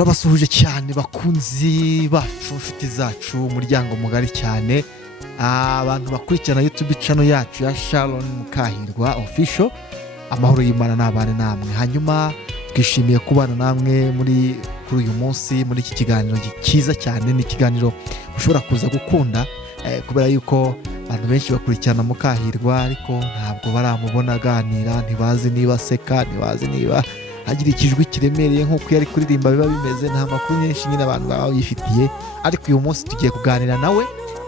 turabasuhuje cyane bakunzi bacu, inshuti zacu, umuryango mugari cyane, abantu bakurikirana YouTube channel yacu ya Sharon Mukahirwa official. Amahoro y'Imana n'abane namwe. Hanyuma twishimiye kubana namwe muri kuri uyu munsi muri iki kiganiro cyiza cyane. Ni ikiganiro ushobora kuza gukunda kubera yuko abantu benshi bakurikirana Mukahirwa ariko ntabwo baramubona aganira, ntibazi niba seka, ntibazi niba agira ikijwi kiremereye nk'uko yari kuririmba biba bimeze. Nta makuru menshi nyine abantu baba bifitiye, ariko uyu munsi tugiye kuganira nawe,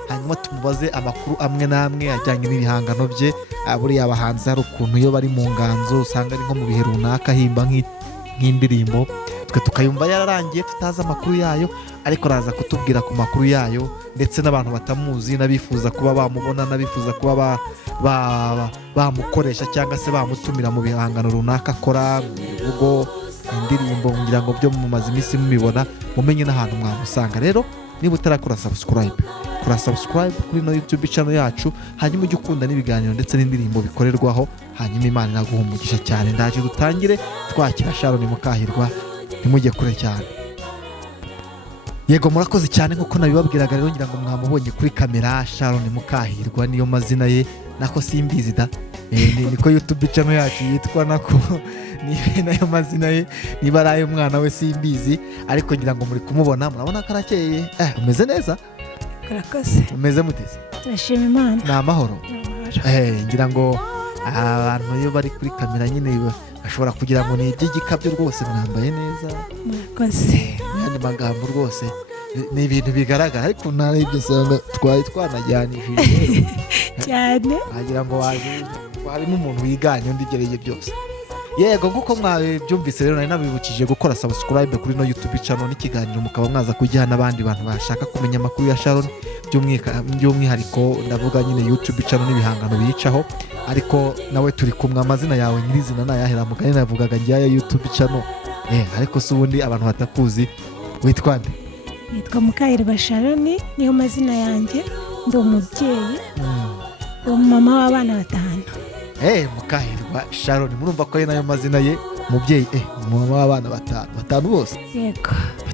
hanyuma tumubaze amakuru amwe n'amwe ajyanye n'ibihangano bye. Buriya abahanzi hari ukuntu iyo bari mu nganzo usanga ari nko mu bihe runaka himba nk'indirimbo, twe tukayumva yararangiye tutazi amakuru yayo, ariko araza kutubwira ku makuru yayo, ndetse n'abantu batamuzi n'abifuza kuba bamubona, n'abifuza kuba bamukoresha cyangwa se bamutumira mu bihangano runaka akora, mu indirimbo, ngira ngo byo mumaze iminsi mubibona, mumenye n'ahantu mwamusanga. Rero niba utarakora subscribe, kora subscribe kuri no YouTube channel yacu, hanyuma ujye ukunda n'ibiganiro ndetse n'indirimbo bikorerwaho, hanyuma Imana inaguha umugisha cyane. Ndaje dutangire twakira Sharon Mukahirwa, nimujye kure cyane. Yego, murakoze cyane nk'uko nabibabwiraga. Rero ngira ngo mwamubonye kuri kamera, Sharon Mukahirwa niyo mazina ye, nako simbizi da, niko YouTube channel yacu yitwa, nako ni nayo mazina ye, niba ari ay'umwana we simbizi, ariko ngira ngo muri kumubona, murabona karakeye. Umeze neza? Kurakoze. Umeze muteze? Turashima Imana. Ni amahoro? Ngira ngo abantu iyo bari kuri kamera nyine bashobora kugira ngo ni iby'igikabyo, rwose mwambaye neza. Murakoze. N'andi magambo rwose ni ibintu bigaragara, ariko narebye usanga twari twanajyanishije cyane, wagira ngo harimo umuntu wiganye undi igereye byose. Yego, nk'uko mwabyumvise rero nari nabibukije gukora subscribe kuri no YouTube channel n'ikiganiro mukaba mwaza kujyana n'abandi bantu bashaka kumenya amakuru ya Sharon, by'umwihariko ndavuga nyine YouTube channel n'ibihangano biyicaho, ariko nawe turi kumwe. Amazina yawe nyirizina nayahera mugani navugaga njyaya YouTube channel, ariko se ubundi abantu batakuzi witwa nde? Nitwa Mukahirwa Sharon, niyo mazina yanjye. Ndi umubyeyi, umumama w'abana 5. Mukahirwa Sharon, murumva ko ari nayo mazina ye, umubyeyi, umumama w'abana 5 bose. Yego.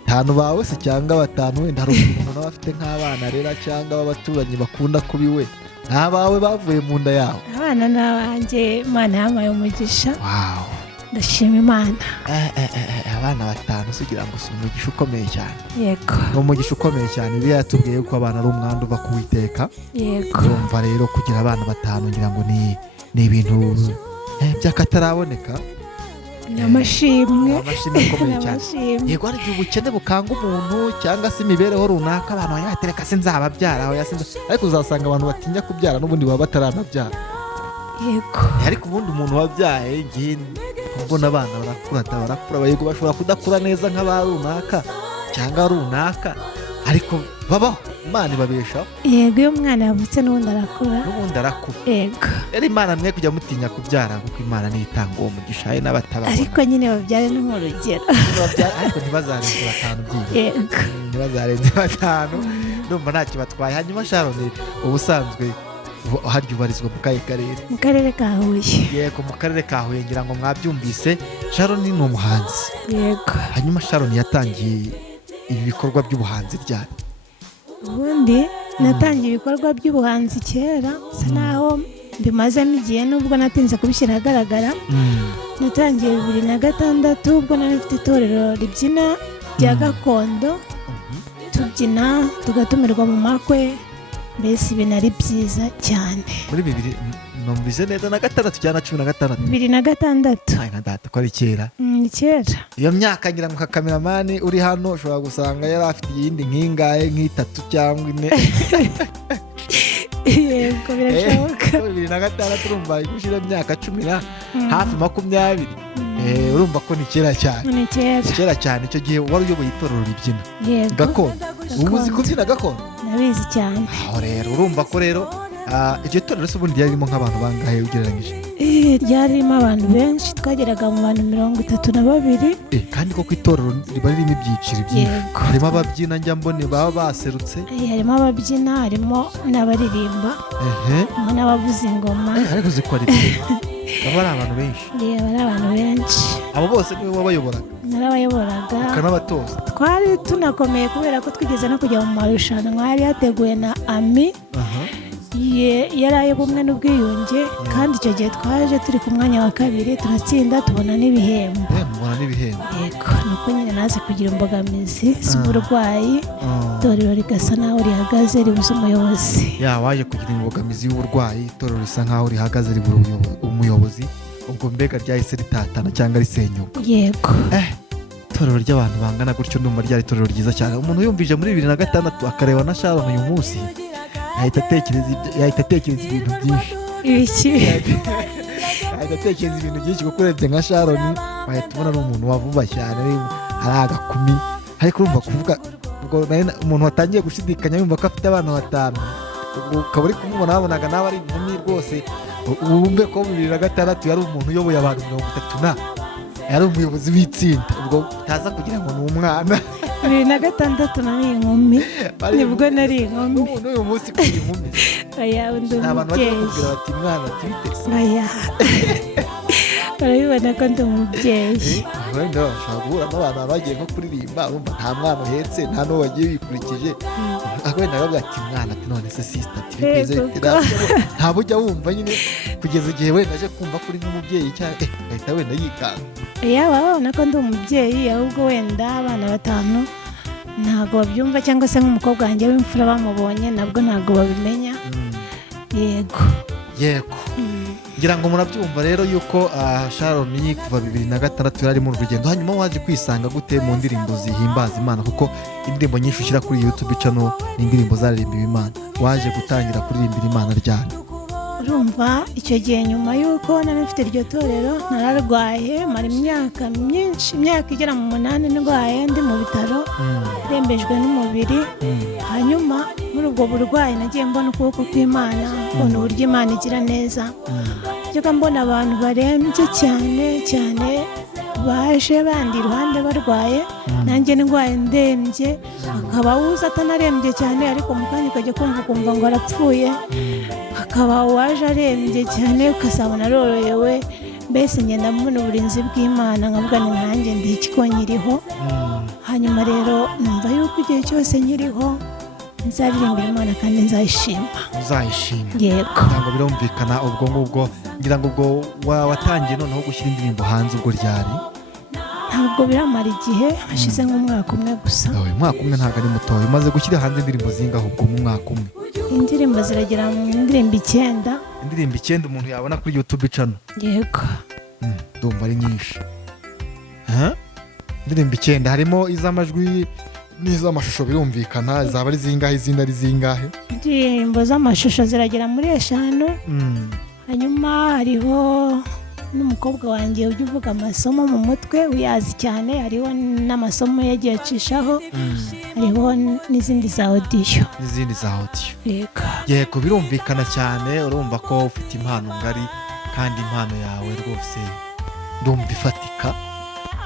5 bawe se cyangwa 5 wenda hari umuntu nawe afite nk'abana rera cyangwa abaturanyi bakunda kubi we, n'abawe bavuye mu nda yawe? Abana n'abanjye, Imana yampaye umugisha. Wow, ndashima Imana. Abana 5 sugira ngo si umugisha ukomeye cyane. Yego. Ni umugisha ukomeye cyane. Biya yatubwiye ko abana ari umwandu uva ku Uwiteka. Yego. Urumva rero kugira abana 5 ngira ngo ni ibintu by'akataraboneka. Amashimwe akomeye cyane. Yego, hari igihe ubukene bukanga umuntu cyangwa se imibereho runaka, abantu bayatereka se nzababyara aho yasinze, ariko uzasanga abantu batinya kubyara n'ubundi baba bataranabyara. Yego. Ariko ubundi umuntu wabyaye ngiye mbona abana barakura, yego bashobora kudakura neza nk'aba runaka cyangwa runaka, ariko babaho, Imana ibabeshaho. Yego, iyo umwana yavutse n'ubundi arakura. Yego. Rero Imana mwe kujya mutinya kubyara, kuko Imana niyo itanga uwo mugisha, hari n'abatababona. Ariko nyine babyare no mu rugero. Ariko ntibazarenze 5 byiza. Yego. Ntibazarenze 5, ndumva ntacyo batwaye. Hanyuma Sharon, ubusanzwe harya ubarizwa mu kahe karere? Mu karere ka Huye. Yego, mu karere ka Huye, ngira ngo mwabyumvise. Sharon ni umuhanzi. Yego. Hanyuma Sharon yatangiye ibi bikorwa by'ubuhanzi ryari? Ubundi natangiye ibikorwa by'ubuhanzi kera, bisa naho mbimazemo igihe, nubwo natinze kubishyira ahagaragara. Natangiye 2006 ubwo nari mfite itorero ribyina bya gakondo, tubyina tugatumirwa mu makwe, mbese ibintu ari byiza cyane. Muri 2006 cyangwa 2016? 2006. Nka data ko ari kera. Ni kera. Iyo myaka ngira ngo nka kameramani uri hano ushobora gusanga yari afite iyindi nk'ingahe, nk'itatu cyangwa 4. Yego, birashoboka. 2006 urumva gushyira imyaka 10 hafi 20. Urumva ko ni kera cyane. Ni kera cyane. Icyo gihe wari uyoboye itorero ribyina. Yego. Gakondo. Ubu uzi kubyina gakondo? Nabizi cyane. Aho rero urumva ko rero iryo torero se ubundi ryarimo nk'abantu bangahe ugereranyije? Ryarimo abantu benshi, twageraga mu bantu 32. Kandi koko itorero riba ririmo ibyiciro byinshi. Yego. Harimo ababyina njya mbone baba baserutse. Harimo ababyina, harimo n'abaririmba, harimo n'abavuza ingoma. Ariko uzi ko ari byo. baba ari abantu benshi yewe ari abantu benshi. abo bose niwe wabayoboraga Narabayoboraga, ukanabatoza twari tunakomeye kubera ko twigeze no kujya mu marushanwa yari yateguwe na ami yari ay'ubumwe n'ubwiyunge, kandi icyo gihe twaje turi ku mwanya wa 2 turatsinda tubona n'ibihembo. mubona n'ibihembo. Yego, nuko nyine naze kugira imbogamizi z'uburwayi, itorero rigasa naho rihagaze ribuze umuyobozi. waje kugira imbogamizi y'uburwayi, itorero risa nkaho rihagaze ribura umuyobozi, ubwo mbega ryahise ritatana cyangwa risenyuka. Yego, itorero ry'abantu bangana gutyo ndumva ryari itorero ryiza cyane. Umuntu yumvije muri 2006 akareba na Sharon uyu munsi yahita atekereza ibintu byinshi. ibiki yahita atekereza ibintu byinshi kuko urebye nka Sharon wahita ubona ari umuntu wavuba cyane, ari agakumi. ariko urumva kuvuga ubwo umuntu watangiye gushidikanya yumva ko afite abana 5, ukaba uri kumubona wabonaga nawe ari inkumi rwose. Wumve ko 2006 yari umuntu uyoboye abantu 30 yari umuyobozi w'itsinda, ubwo utaza kugira ngo ni umwana. 2006 nari inkumi, nibwo nari inkumi. N'uyu munsi kuri inkumi Oya, ndi abantu bajya umubyeyi. bakubwira bati mwana tibitese. Oya, barabibona ko ndi umubyeyi. wenda bashobora guhura n'abantu bagiye nko kuririmba urumva nta mwana uhetse nta n'uwo wagiye wikurikije, wenda baravuga ati mwana ati none se sister ati bimeze bite, ntabwo ujya wumva nyine kugeza igihe wenda aje kumva kuri nk'umubyeyi cyangwa agahita wenda yikanga. Oya, babona ko ndi umubyeyi, ahubwo wenda abana 5 ntabwo babyumva, cyangwa se nk'umukobwa wanjye w'imfura bamubonye nabwo ntabwo babimenya. Yego, ngira ngo murabyumva rero yuko Sharon kuva 2006 yari mu rugendo. Hanyuma waje kwisanga gute mu ndirimbo zihimbaza Imana, kuko indirimbo nyinshi ushyira kuri YouTube channel ni indirimbo zaririmbiwe Imana, waje gutangira kuririmbira Imana ryari? Urumva icyo gihe nyuma y'uko nari mfite iryo torero nararwaye, mara imyaka myinshi, imyaka igera mu 8 ndwaye, ndi mu bitaro rembejwe n'umubiri. Hanyuma muri ubwo burwayi nagiye mbona ukuboko kw'Imana, mbona uburyo Imana igira neza. Njya mbona abantu barembye cyane cyane baje bandi iruhande barwaye, nanjye ndwaye ndembye, akaba uza atanarembye cyane ariko mu kanya ukajya kumva ngo arapfuye, akaba waje arembye cyane ukazabona aroroyewe. Mbese ngenda mbona uburinzi bw'Imana, nkavuga ni nanjye ndi ikiko nkiriho. Hanyuma rero numva yuko igihe cyose nkiriho nzaririmbira Imana kandi nzayishima. Yego, ntabwo birumvikana. Ubwo ngubwo ngira ngo ubwo watangiye noneho gushyira indirimbo hanze ubwo ryari? ntabwo biramara igihe, hashize nk'umwaka umwe gusa. Umwaka umwe ntabwo ari mutoya. Umaze gushyira hanze indirimbo zingahe ubwo mu mwaka umwe? Indirimbo ziragera mu indirimbo 9. Indirimbo 9 umuntu yabona kuri YouTube channel? Yego, ndumva ari nyinshi. Indirimbo 9 harimo iz'amajwi n'iz'amashusho, birumvikana. Zaba ari zingahe, izindi ari zingahe? indirimbo z'amashusho ziragera muri 5. Hanyuma hariho n'umukobwa wanjye ujya uvuga amasomo mu mutwe uyazi cyane, hariho n'amasomo yagiye acishaho, hariho n'izindi za audio. Yego, birumvikana cyane. Urumva ko ufite impano ngari, kandi impano yawe rwose ndumva ifatika.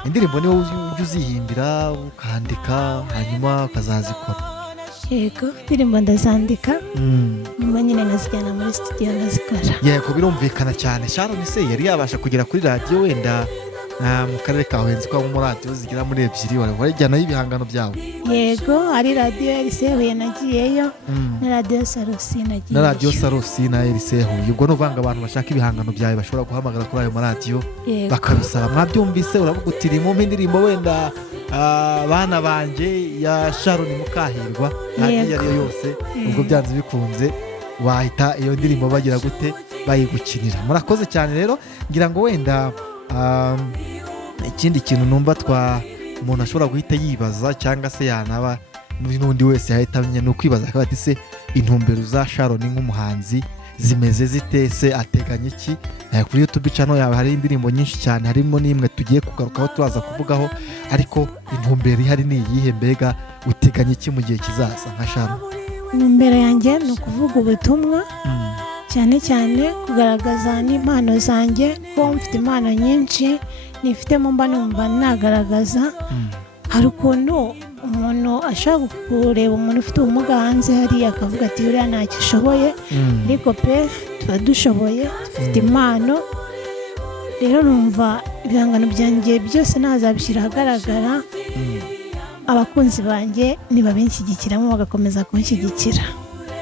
Indirimbo niwe ujya uzihimbira ukandika hanyuma ukazazikora? Yego, indirimbo ndazandika, nyuma nyine nazijyana muri studio nazikora. Yego, birumvikana cyane. Sharon se yari yabasha kugera kuri radio wenda mu karere ka Huye, ko mu radio zigera muri 2 warajyana y'ibihangano byawe? Yego, ari radio RC Huye nagiyeyo, na radio Sarusi nagiyeyo. Na radio Sarusi na RC Huye. Ubwo n'uvanga abantu bashaka ibihangano byawe bashobora guhamagara kuri ayo radio bakabisaba. Mwabyumvise, uravuga uti rimwe indirimbo wenda bana banje ya Sharon Mukahirwa, iyo ariyo yose, ubwo byanze bikunze wahita iyo ndirimbo bagira gute bayigukinira. Murakoze cyane rero. Ngira ngo wenda ikindi kintu numva umuntu ashobora guhita yibaza, cyangwa se yanaba n'undi wese yahita amenya, ni ukwibaza akaba ati se intumbero za Sharon nk'umuhanzi zimeze zite, se ateganya iki? Kuri YouTube channel yawe hari indirimbo nyinshi cyane, harimo n'imwe tugiye kugarukaho turaza kuvugaho, ariko intumbero ihari ni iyihe? Mbega uteganya iki mu gihe kizaza nka Sharon? Intumbero yanjye ni ukuvuga ubutumwa, cyane cyane kugaragaza n'impano zanjye, ko mfite impano nyinshi nifitemo, mba numva nagaragaza. Hari ukuntu umuntu ashaka kureba umuntu ufite ubumuga hanze hariya akavuga ati uriya ntacyo ashoboye, ariko pe tuba dushoboye, dufite impano rero numva ibihangano byanjye byose nazabishyira ahagaragara, abakunzi banjye nibabinshyigikiramo bagakomeza kunshyigikira.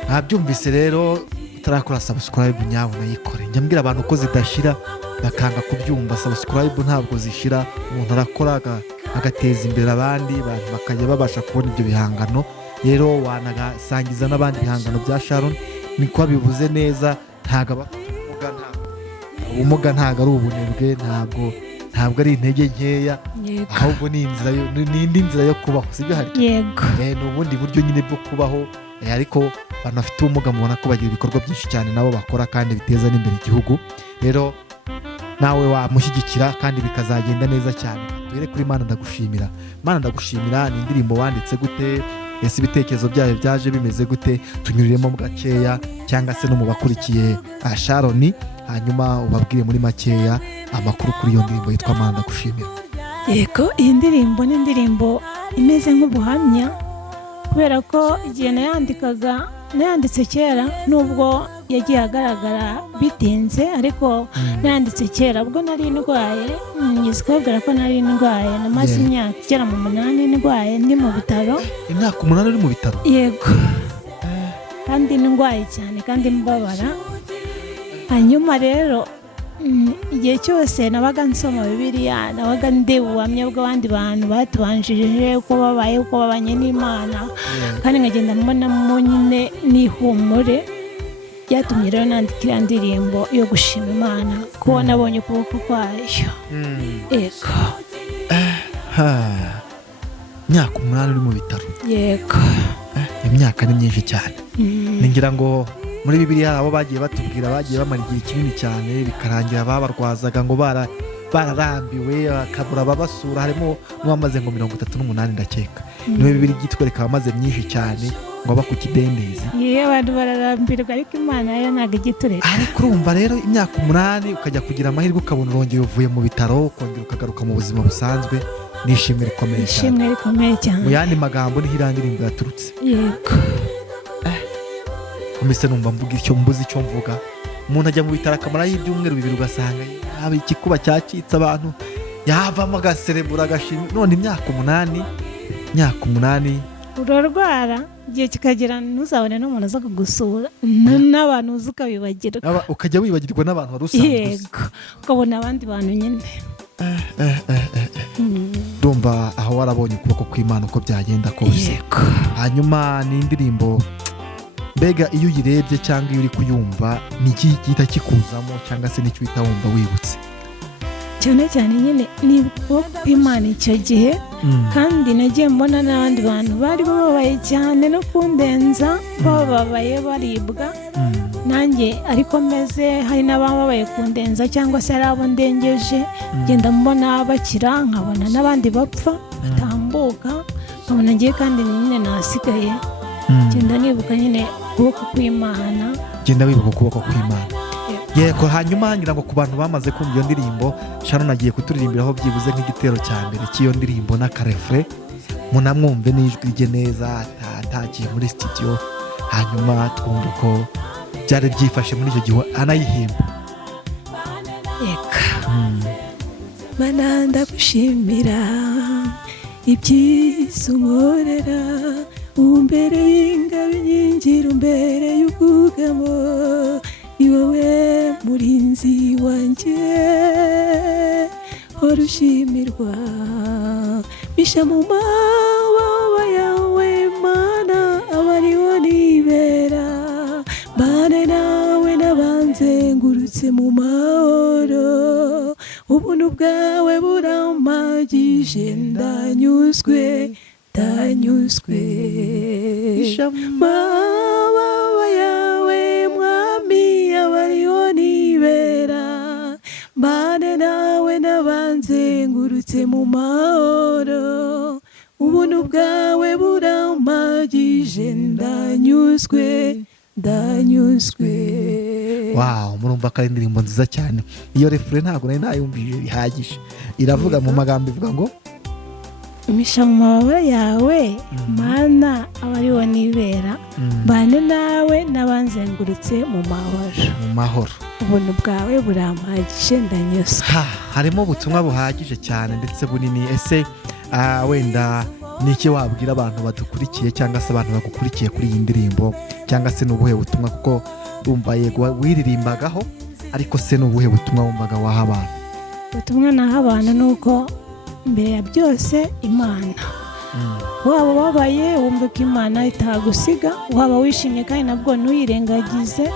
Ntabyumvise rero utarakora subscribe nyawe unayikore. Njya mbwira abantu ko zidashira bakanga kubyumva. Subscribe ntabwo zishira, umuntu arakora agateza imbere abandi bantu bakajya babasha kubona ibyo bihangano. Rero wanagasangiza n'abandi bihangano bya Sharon. Niko bivuze neza, ntago ubumuga ntago ari ubunebwe, ntabwo ari intege nkeya, ahubwo ni indi nzira yo kubaho, sibyo hari? Yego. Ni ubundi buryo nyine bwo kubaho, ariko abantu bafite ubumuga mubona ko bagira ibikorwa byinshi cyane nabo bakora kandi biteza n'imbere igihugu. Rero nawe wamushyigikira kandi bikazagenda neza cyane. Duhere kuri Mana Ndagushimira. Mana Ndagushimira ni indirimbo wanditse gute? Ese ibitekerezo byayo byaje bimeze gute? Tunyuriremo gakeya cyangwa se no mu bakurikiye Sharon, hanyuma ubabwire muri makeya amakuru kuri iyo ndirimbo yitwa Mana Ndagushimira. Yego, iyi ndirimbo ni indirimbo imeze nk'ubuhamya, kubera ko igihe nayanditse kera, nubwo yagiye agaragara bitinze, ariko nayanditse kera ubwo nari ndwaye. Ngize kubabwira ko nari ndwaye, namaze imyaka igera mu 8 ndwaye, ndi mu bitaro. Imyaka 8 uri mu bitaro? Yego, kandi ndwaye cyane kandi mbabara. Hanyuma rero igihe cyose nabaga nsoma Bibiliya, nabaga ndeba ubuhamya bw'abandi bantu batubanjirije uko babaye, uko babanye n'Imana, kandi nkagenda mbonamo nyine n'ihumure. Byatumye rero nandikira indirimbo yo gushima Imana ko nabonye ukuboko kwayo. Yego. Imyaka 8 uri mu bitaro? Yego. Imyaka ni myinshi cyane. Ningira ngo muri Bibiliya abo bagiye batubwira bagiye bamara igihe kinini cyane bikarangira babarwazaga ngo bararambiwe bakabura babasura, harimo n'uwamaze ngo 38 ndakeka. Niwe Bibiliya igitwereka abamaze myinshi cyane ngo aba ku kidendezi. Abantu bararambirwa, ariko Imana yo ntabwo igitureka. Ariko urumva rero imyaka 8 ukajya kugira amahirwe ukabona urongeye uvuye mu bitaro ukongera ukagaruka mu buzima busanzwe, nishimwe rikomeye cyane. Nishimwe rikomeye cyane. Mu yandi magambo niho irandirimbo yaturutse. Yego. Umise numva mbuze icyo mvuga. Umuntu ajya mu bitaro akamara y'ibyumweru 2 ugasanga yaba ikikuba cyacitse, abantu yavamo agaserebura agashima. None imyaka 8 urarwara igihe kikagera ntuzabone n'umuntu aza kugusura, n'abantu uzi ukabibagirwa, ukajya wibagirwa n'abantu wari usanzwe. Yego, ukabona abandi bantu nyine. Ndumva aho warabonye ukuboko kw'Imana uko byagenda kose. Yego. Hanyuma ni indirimbo, mbega iyo uyirebye cyangwa iyo uri kuyumva ni iki gihita kikuzamo cyangwa se n'icyo uhita wumva wibutse? Cyane cyane nyine ni ukuboko kw'Imana icyo gihe, kandi nagiye mbona n'abandi bantu bari bababaye cyane no kundenza, bababaye baribwa nanjye ariko meze, hari n'abababaye kundenza cyangwa se hari abo ndengeje, ngenda mbona bakira, nkabona n'abandi bapfa batambuka, nkabona ngiye kandi nyine nasigaye. Genda nibuka nyine ukuboko kw'Imana. Genda wibuka ukuboko kw'Imana. Yego. Hanyuma ngira ngo ku bantu bamaze kumva iyo ndirimbo, Sharon agiye kuturirimbiraho byibuze nk'igitero cya mbere cy'iyo ndirimbo n'akarefure, munamwumve n'ijwi rye neza atagiye muri studio, hanyuma twumve ko byari byifashe muri icyo gihe anayihimba. Yego. Mana Ndagushimira ibyiza unkorera, umbere y'ingabo nyingira, umbere y'ubwugamo, ni wowe murinzi wanjye, hora ushimirwa, bisha mu mababa yawe Mana, aba ariho nibera, mbane nawe n'abanzengurutse mu mahoro, ubuntu bwawe burampagije, ndanyuzwe mababa yawe Mwami, aba ariho nibera, mbane nawe n'abanzengurutse mu mahoro, ubuntu bwawe burampagije, ndanyuzwe. Wow, murumva ko ari indirimbo nziza cyane. Iyo refure ntabwo nari nayumvise bihagije. Iravuga mu magambo ivuga ngo misha mu mababa yawe mana aba ariwo nibera mbane nawe n'abanzengurutse mu mahoro ubuntu bwawe burampagije ndanyuzwe. harimo ubutumwa buhagije cyane ndetse bunini. ese wenda ni iki wabwira abantu badukurikiye cyangwa se abantu bagukurikiye kuri iyi ndirimbo, cyangwa se n'ubuhe butumwa, kuko wumva yego wiririmbagaho ariko se n'ubuhe butumwa wumvaga waha abantu? ubutumwa naha abantu ni uko mbere ya byose Imana, waba ubabaye wumva ko Imana itagusiga, waba wishimye kandi nabwo ntuyirengagize,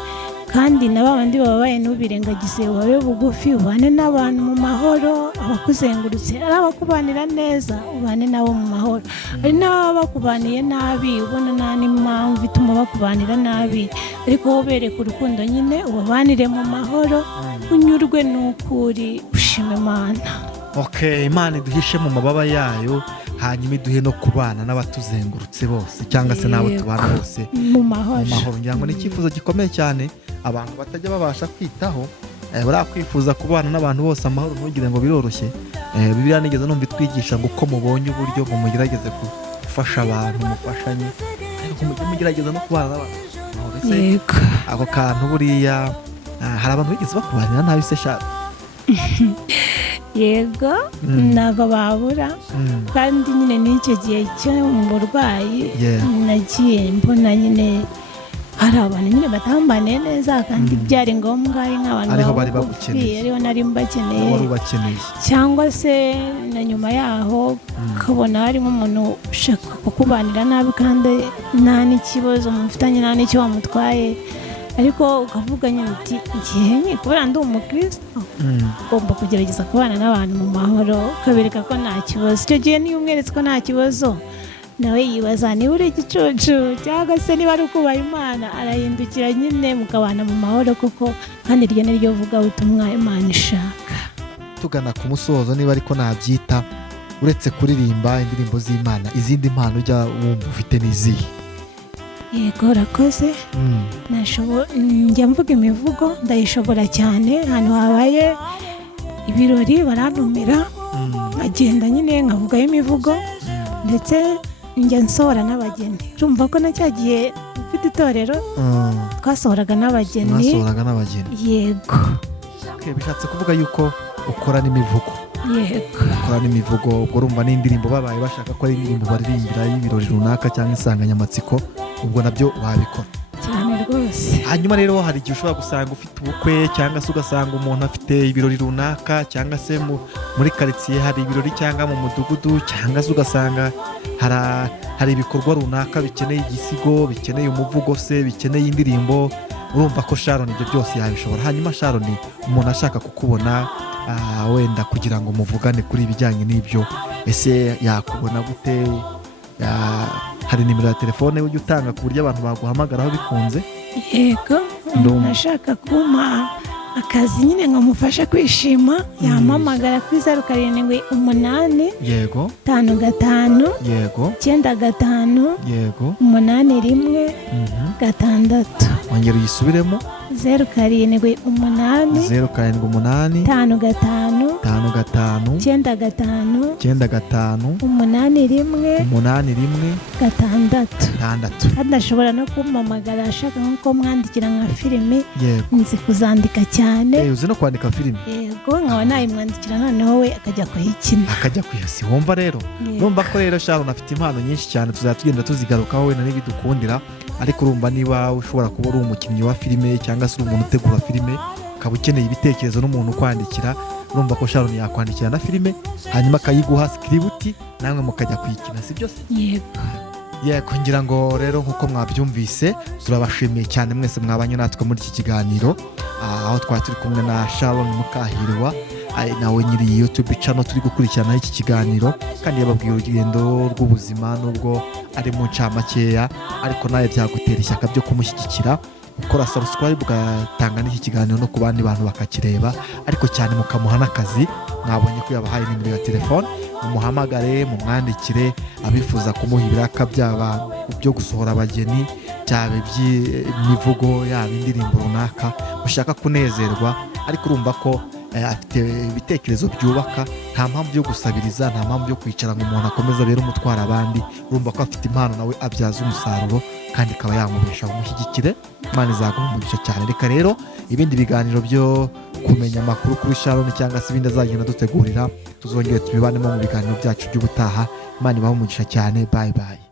kandi na babandi bababaye ntubirengagize, ubabe bugufi, ubane n'abantu mu mahoro, abakuzengurutse ari abakubanira neza ubane nabo mu mahoro, ari n'ababa bakubaniye nabi ubona nta n'impamvu ituma bakubanira nabi, ariko wowe bereka urukundo nyine ubabanire mu mahoro, unyurwe n'ukuri, ushime Imana. Imana iduhishe mu mababa yayo, hanyuma iduhe no kubana n'abatuzengurutse bose cyangwa se n'abo tubana bose mu mahoro. ngira ngo ni icyifuzo gikomeye cyane abantu batajya babasha kwitaho. buriya kwifuza kubana n'abantu bose amahoro ntugire ngo biroroshye. Bibiliya nigeze numva itwigisha ngo uko mubonye uburyo mugerageze gufasha abantu mufashanye, ariko mujye mugerageza no kubana n'abantu. Yego, ako kantu buriya hari abantu bigeze bakubanira nabi se sha? yego ntabwo babura, kandi nyine n'icyo gihe cyo mu burwayi nagiye mbona nyine hari abantu nyine batambaniye neza, kandi byari ngombwa, ari nk'abantu bagufi ariho nari mbakeneye, cyangwa se na nyuma yaho ukabona hari nk'umuntu ushaka kukubanira nabi kandi nta n'ikibazo mufitanye, nta n'icyo wamutwaye, ariko ukavuga nyine uti igihe kubera ndi umukristo ugomba kugerageza kubana n'abantu mu mahoro, ukabereka ko nta kibazo. icyo gihe niyo umweretse ko nta kibazo, nawe yibaza niba uri igicucu cyangwa se niba ari ukubaha Imana, arahindukira nyine mukabana mu mahoro koko, kandi iryo ni ryo vuga ubutumwa Imana ishaka. tugana ku musozo, niba ariko nabyita, uretse kuririmba indirimbo z'Imana, izindi mpano ujya wumva ufite n'izihe? Yego urakoze. njya mvuga imivugo, ndayishobora cyane. ahantu habaye ibirori barantumira, nkagenda nyine nkavugayo imivugo, ndetse njya nsohora n'abageni. urumva ko na cya gihe mfite itorero twasohoraga n'abageni. Yego. bishatse kuvuga yuko ukora n'imivugo? Yego, ukora n'imivugo. ubwo urumva n'indirimbo babaye bashaka ko ari indirimbo baririmbira y'ibirori runaka cyangwa insanganyamatsiko, ubwo nabyo wabikora cyane rwose. hanyuma rero hari igihe ushobora gusanga ufite ubukwe, cyangwa se ugasanga umuntu afite ibirori runaka, cyangwa se muri karitsiye hari ibirori, cyangwa mu mudugudu, cyangwa se ugasanga hari ibikorwa runaka bikeneye igisigo, bikeneye umuvugo se, bikeneye indirimbo. urumva ko Sharon ibyo byose yabishobora. hanyuma Sharon, umuntu ashaka kukubona wenda kugira ngo muvugane kuri ibijyanye n'ibyo, ese yakubona gute? hari nimero ya telefone ujya utanga ku buryo abantu baguhamagaraho bikunze? Yego, umuntu ashaka kumpa akazi nyine nkamufasha kwishima, yampamagara kuri 0788 yego 55 yego 95 yego 81 6. wongera uyisubiremo: 0788 078 55 55 95 95 81 6. kandi ashobora no kumpamagara ashaka nko mwandikira nka filime. Yego, nzi kuzandika cyane. uzi no kwandika filime? Yego, nkaba nayimwandikira noneho we akajya kuyikina. Si wumva rero? Urumva ko rero Sharon afite impano nyinshi cyane, tuzajya tugenda tuzigarukaho wenda n'ibidukundira, ariko urumva niba ushobora kuba uri umukinnyi wa filime cyangwa se uri umuntu utegura filime, ukaba ukeneye ibitekerezo n'umuntu ukwandikira, urumva ko Sharon yakwandikira na filime hanyuma akayiguha script, namwe mukajya kuyikina, si byo se? Yego, ngira ngo rero nk'uko mwabyumvise, turabashimiye cyane mwese mwabanye natwe muri iki kiganiro, aho twari turi kumwe na Sharon Mukahirwa, nawe nyiri iyi YouTube channel turi gukurikirana iki kiganiro, kandi yababwiye urugendo rw'ubuzima nubwo ari mu ncamakeya, ariko nawe byagutera ishyaka byo kumushyigikira, ukora subscribe, ugatanga n'iki kiganiro no ku bandi bantu bakakireba, ariko cyane mukamuha n'akazi. mwabonye ko yabahaye nimero ya telefone, mumuhamagare, mumwandikire abifuza kumuha ibiraka byaba byo gusohora abageni, cyaba iby'imivugo, yaba indirimbo runaka mushaka kunezerwa. ariko urumva ko afite ibitekerezo byubaka, nta mpamvu yo gusabiriza, nta mpamvu yo kwicara ngo umuntu akomeze abere umutwara abandi. Urumva ko afite impano nawe abyaza umusaruro kandi ikaba yamubeshaho. Umushyigikire, Imana izaguha umugisha cyane. Reka rero ibindi biganiro byo kumenya amakuru kuri Sharon cyangwa se ibindi azagenda dutegurira tuzongere tubibanemo mu biganiro byacu by'ubutaha. Imana ibahe umugisha cyane. Bye bye.